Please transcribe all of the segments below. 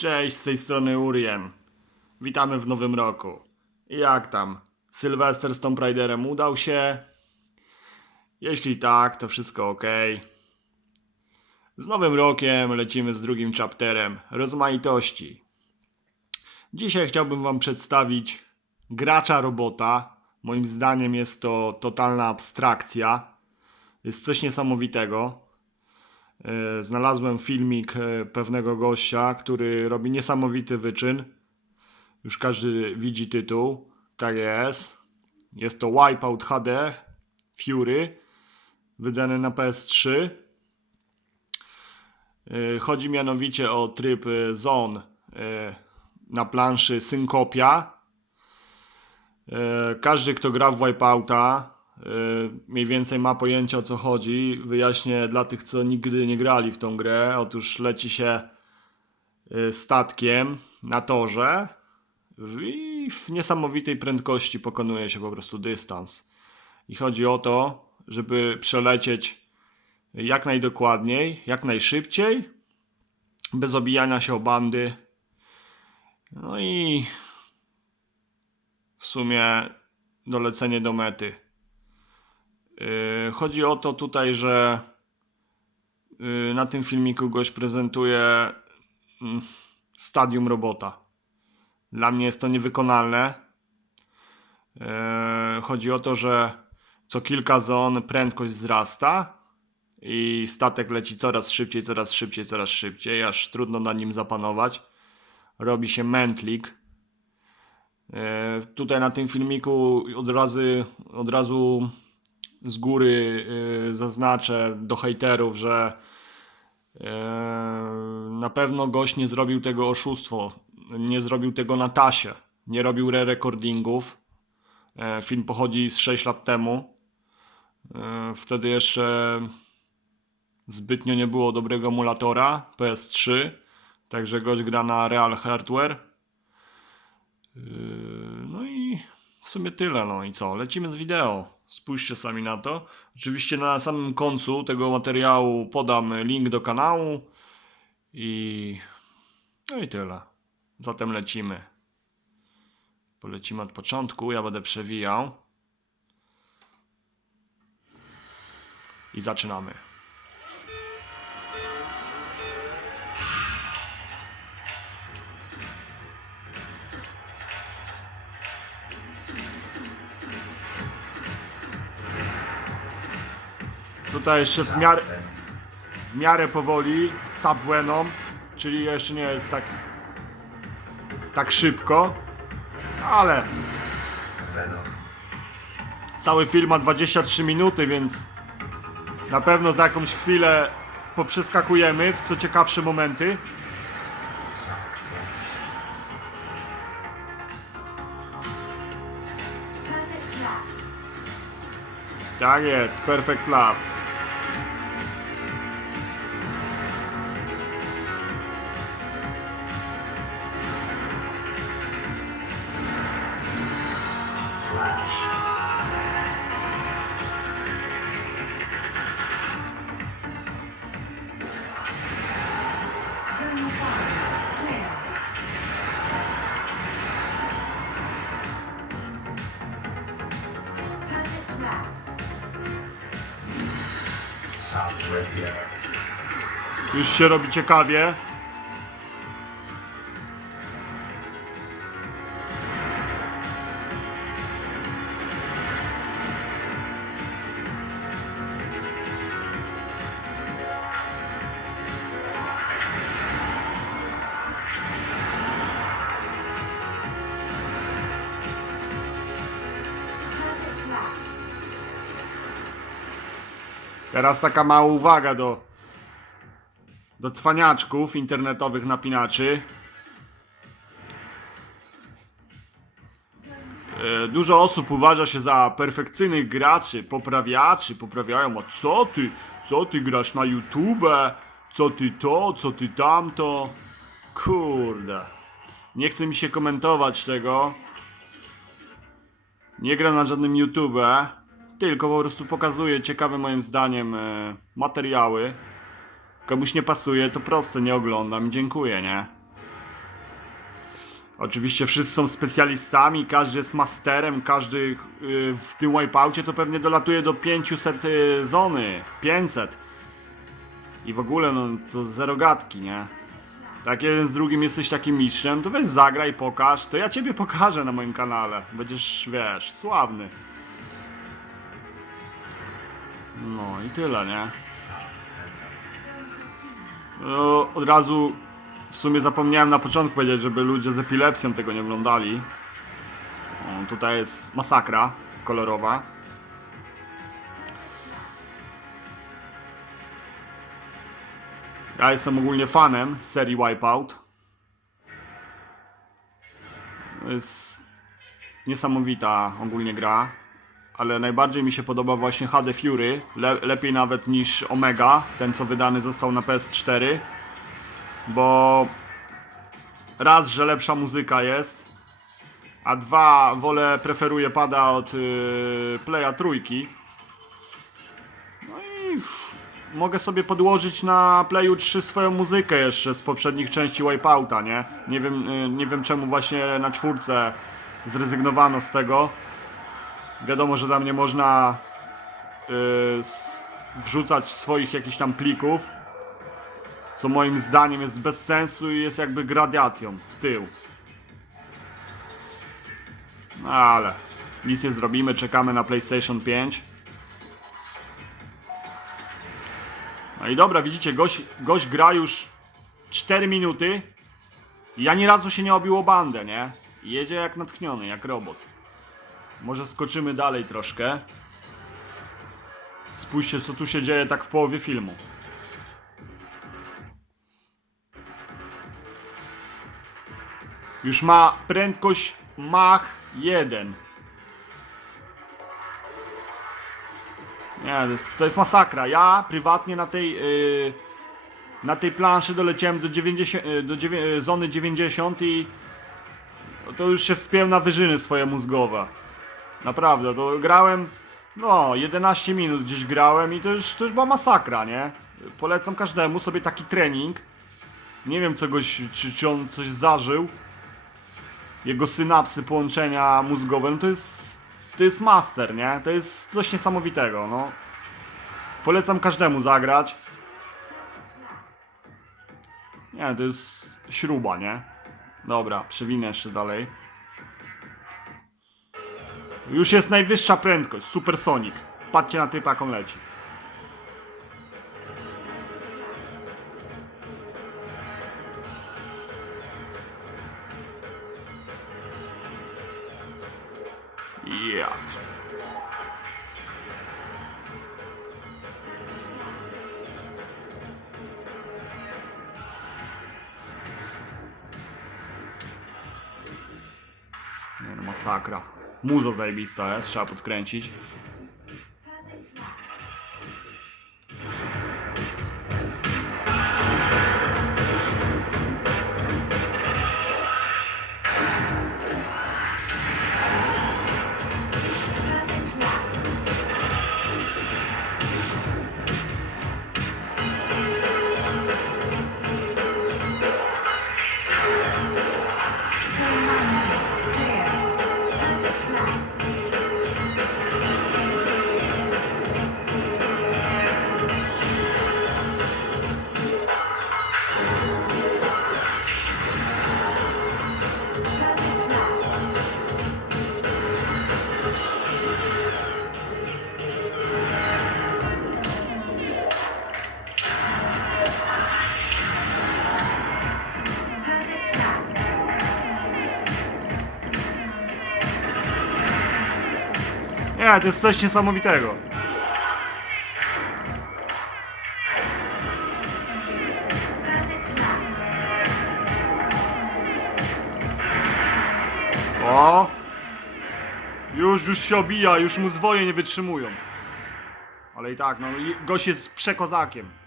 Cześć, z tej strony Urien. Witamy w nowym roku. Jak tam? Sylwester z Tomb Raiderem udał się? Jeśli tak, to wszystko ok. Z nowym rokiem lecimy z drugim chapterem rozmaitości. Dzisiaj chciałbym Wam przedstawić gracza robota. Moim zdaniem jest to totalna abstrakcja. Jest coś niesamowitego. E, Znalazłem filmik e, pewnego gościa, który robi niesamowity wyczyn. Już każdy widzi tytuł. Tak jest. Jest to Wipeout HD Fury, wydany na PS3. E, Chodzi mianowicie o tryb Zone na planszy Synkopia. Każdy, kto gra w Wipeouta, mniej więcej ma pojęcie o co chodzi. Wyjaśnię dla tych, co nigdy nie grali w tą grę. Otóż leci się e, statkiem na torze i w niesamowitej prędkości pokonuje się po prostu dystans. I chodzi o to, żeby przelecieć jak najdokładniej, jak najszybciej, bez obijania się o bandy. No i w sumie dolecenie do mety. Yy, Chodzi o to tutaj, że yy, na tym filmiku gość prezentuje mm, stadium robota. Dla mnie jest to niewykonalne. Yy, Chodzi o to, że co kilka zon prędkość wzrasta i statek leci coraz szybciej, coraz szybciej, coraz szybciej, aż trudno na nim zapanować. Robi się mętlik. Tutaj na tym filmiku od razu, od razu z góry e, zaznaczę do hejterów, że e, na pewno gość nie zrobił tego oszustwo. Nie zrobił tego na tasie. Nie robił re-recordingów. E, Film pochodzi z 6 lat temu. E, Wtedy jeszcze zbytnio nie było dobrego emulatora PS3. Także gość gra na Real Hardware. W sumie tyle, no i co? Lecimy z wideo. Spójrzcie sami na to. Oczywiście na samym końcu tego materiału podam link do kanału i no i tyle. Zatem lecimy. Polecimy od początku, ja będę przewijał. I zaczynamy. Tutaj jeszcze w miarę, w miarę powoli, subweną, czyli jeszcze nie jest tak, tak szybko, ale cały film ma 23 minuty, więc na pewno za jakąś chwilę poprzeskakujemy w co ciekawsze momenty. Tak jest, perfect lap. Już się robi ciekawie. Teraz taka mała uwaga do, do cwaniaczków internetowych napinaczy. E, Dużo osób uważa się za perfekcyjnych graczy, poprawiaczy, poprawiają, a co ty, co ty grasz na YouTube, co ty to, co ty tamto. Kurde, nie chce mi się komentować tego. Nie gram na żadnym YouTube, tylko po prostu pokazuję ciekawe moim zdaniem e, materiały. Komuś nie pasuje, to proste, nie oglądam dziękuję, nie? Oczywiście wszyscy są specjalistami, każdy jest masterem, każdy y, w tym wipeoutie to pewnie dolatuje do 500 y, zony, 500. I w ogóle no to zero gadki, nie? Tak jeden z drugim jesteś takim mistrzem, to weź zagraj, pokaż, to ja ciebie pokażę na moim kanale. Będziesz, wiesz, sławny. No i tyle, nie? No, od razu w sumie zapomniałem na początku powiedzieć, żeby ludzie z epilepsją tego nie oglądali. O, tutaj jest masakra kolorowa. Ja jestem ogólnie fanem serii Wipeout. To jest niesamowita ogólnie gra. Ale najbardziej mi się podoba właśnie HD Fury. Le lepiej nawet niż Omega, ten co wydany został na PS4. Bo raz, że lepsza muzyka jest, a dwa, wolę, preferuję pada od yy, Playa trójki. No i mogę sobie podłożyć na Playu 3 swoją muzykę jeszcze z poprzednich części Wipeouta, nie? Nie wiem, yy, nie wiem czemu właśnie na czwórce zrezygnowano z tego. Wiadomo, że tam nie można s- wrzucać swoich jakichś tam plików co moim zdaniem jest bez sensu i jest jakby gradiacją w tył. No ale nic nie zrobimy, czekamy na PlayStation 5. No i dobra, widzicie, gość, gość gra już 4 minuty i ani razu się nie obił o bandę, nie? Jedzie jak natchniony, jak robot. Może skoczymy dalej troszkę. Spójrzcie, co tu się dzieje tak w połowie filmu. Już ma prędkość Mach 1. Nie, to jest, to jest masakra. Ja prywatnie na tej yy, na tej planszy doleciałem do, 90, yy, do yy, zony 90 i to już się wspiąłem na wyżyny swoje mózgowe. Naprawdę, to grałem no 11 minut gdzieś grałem i to już, to już była masakra, nie? Polecam każdemu sobie taki trening. Nie wiem co goś, czy, czy on coś zażył jego synapsy, połączenia mózgowe, no to jest, to jest master, nie? To jest coś niesamowitego, no. Polecam każdemu zagrać. Nie, to jest śruba, nie? Dobra, przewinę jeszcze dalej. Już jest najwyższa prędkość, Supersonic. Patrzcie na typa, jak on leci. Ja. Nie no, masakra. Muzo zajebista jest, trzeba podkręcić. Nie, to jest coś niesamowitego. O! Już, już się obija, już mu zwoje nie wytrzymują. Ale i tak, no, gość jest przekozakiem.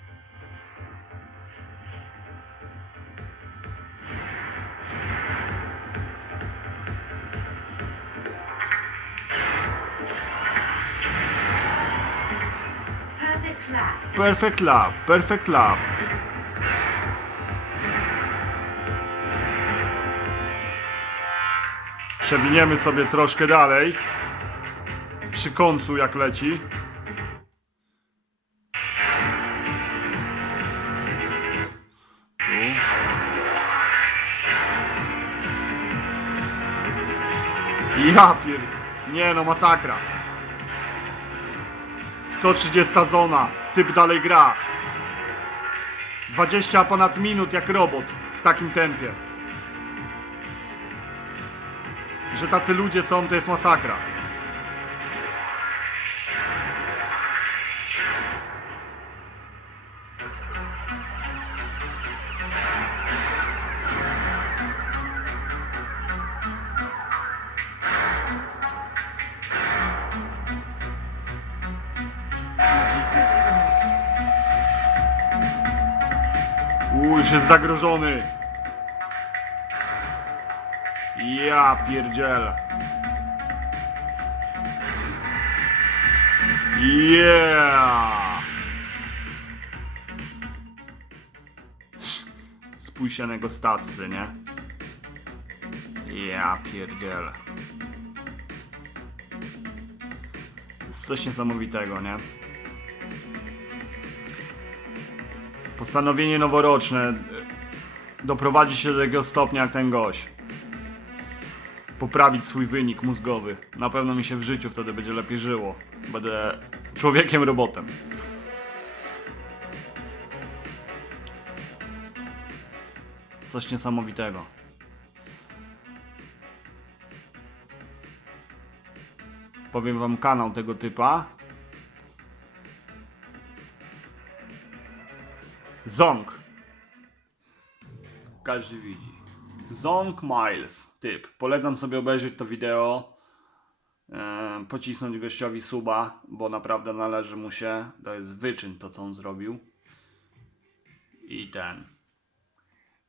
Perfect lap. Perfect lap. Przewiniemy sobie troszkę dalej. Przy końcu jak leci. Ja pier... Nie no, masakra. 130 zona. Typ dalej gra. 20 ponad minut jak robot. W takim tempie. Że tacy ludzie są, to jest masakra. Już jest zagrożony. Ja pierdzielę. Yeah! Spójrz na statsy, nie? Ja pierdzielę. Jest coś niesamowitego, nie? Postanowienie noworoczne e, doprowadzić się do takiego stopnia jak ten gość. Poprawić swój wynik mózgowy. Na pewno mi się w życiu wtedy będzie lepiej żyło. Będę człowiekiem robotem. Coś niesamowitego. Powiem wam kanał tego typa. Zong. Każdy widzi. Zong Miles, typ. Polecam sobie obejrzeć to wideo. E, pocisnąć gościowi suba, bo naprawdę należy mu się. To jest wyczyn to, co on zrobił. I ten.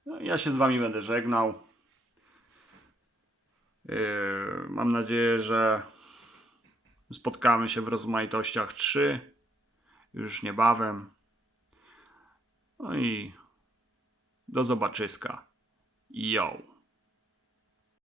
No, ja się z wami będę żegnał. Yy, mam nadzieję, że spotkamy się w rozmaitościach 3 już niebawem. No i do zobaczyska. Yo.